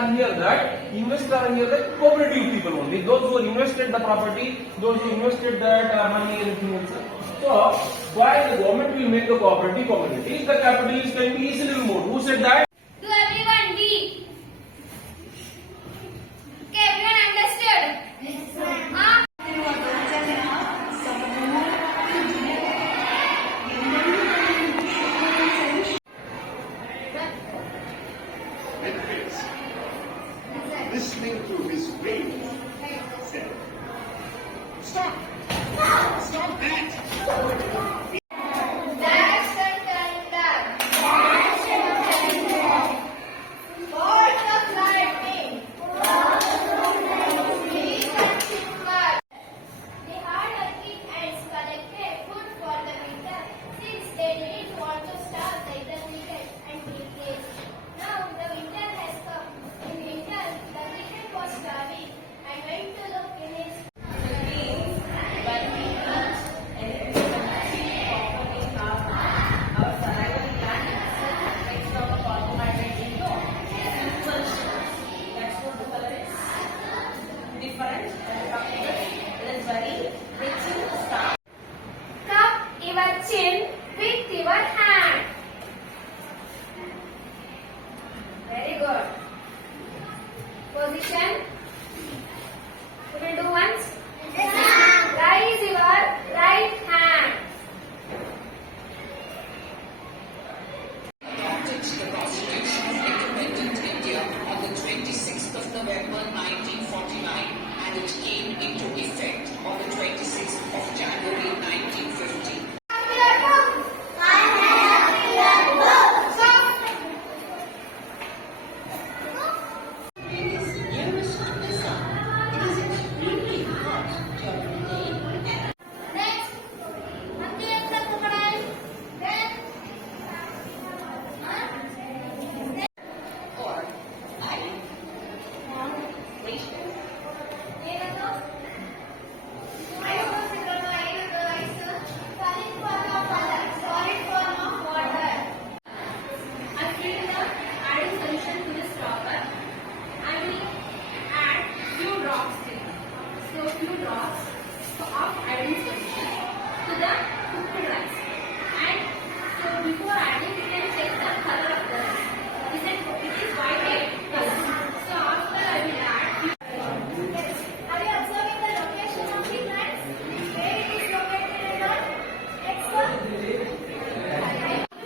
are here that investors are here that cooperative people only. Those who invested the property, those who invested that money, anything else. So why the government will make the cooperative communities, the capitalists can be easily removed. Who said that? To everyone, D. Okay, everyone understood? Yes, ma'am. Listening to his rage, said, "Stop! Stop that!" Dash and thunder. Bolts of lightning. Sleet and timber. The hard-working ants collected food for the winter since they didn't want to starve like the crickets and crickets. Now the winter has come. In winter, the cricket was starving and went to look in his cup your chin with your hand. Very good. Position. You will do once. Raise your right hand. Adopted the Constitution of Independent India on the 26th of November 1949 and it came into effect on the 26th of January 1950. Before adding, you can check the color of the rice. It is white color. So after I will add. Are you observing the location of the rice? Where it is located in the next one?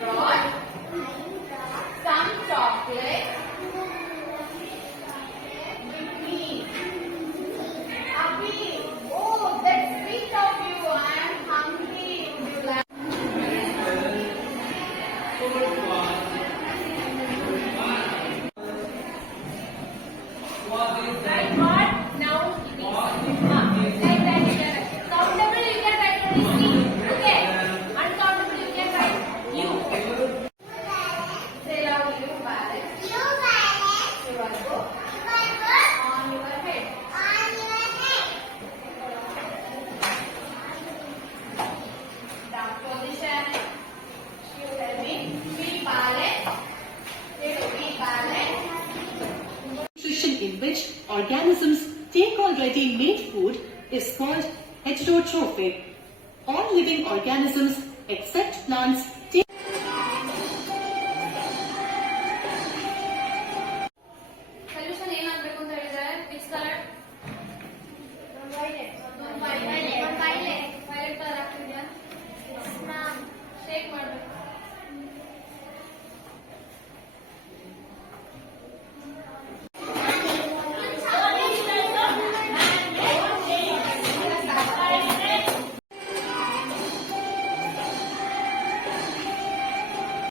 Brought some chocolate with me. Abhi, oh, that's sweet of you. I am hungry. Would you like? Right, what? Now it is. Like that. Countable you can write only C. Okay. Uncountable you can write U. Say loud, you balance. You balance. Your book. On your head. Down position. You tell me. Be balanced. Be balanced. Nutrition in which organisms take already made food is called heterotrophic. All living organisms except plants take Solution ಏನು ಆಗಬೇಕು ಅಂತ ಹೇಳಿದ್ದಾರೆ which color violet violet color ಆಗ್ತಿದೆಯಾ shake ಮಾಡಬೇಕು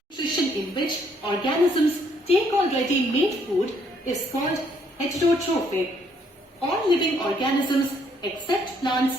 nutrition in which organisms take already made food is called heterotrophic. All living organisms except plants